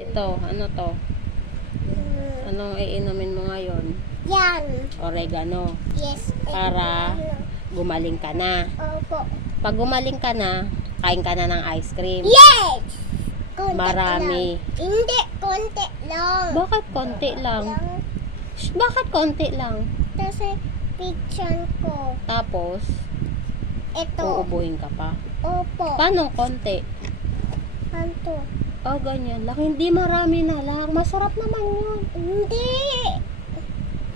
Ito, ano to? Anong iinumin mo ngayon? Yan. Oregano. Yes. Para gumaling ka na. Opo. Pag gumaling ka na, kain ka na ng ice cream. Yes! Konti Marami. lang. Hindi, konti lang. Bakit konti lang? Shh, bakit konti lang? Kasi picture ko. Tapos, Ito. uubuhin ka pa. Opo. Paano konti? Anto. Oh, ganyan lang. Hindi marami na lang. Masarap naman yun. Hindi.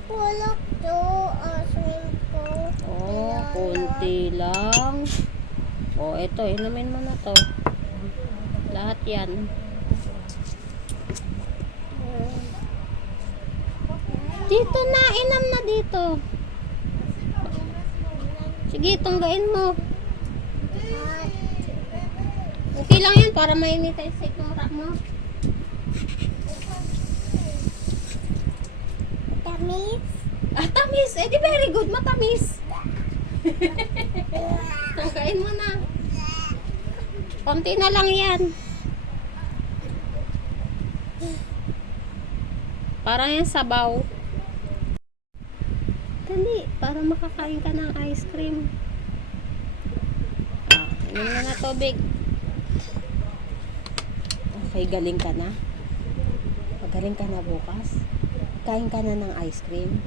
Pulok to. Asin ko. Oh, konti lang. Oh, ito. Inumin mo na to. Lahat yan. Dito na. Inam na dito. Sige, tunggain mo. Okay lang yan para mainit yung sikmura mo. Tamis. Ah, tamis. Eh, di very good. Matamis. Tunggain mo na. Konti na lang yan. Parang yung sabaw. Dali, para makakain ka ng ice cream. Ah, inom na na tubig. Okay, galing ka na. Magaling ka na bukas. Kain ka na ng ice cream.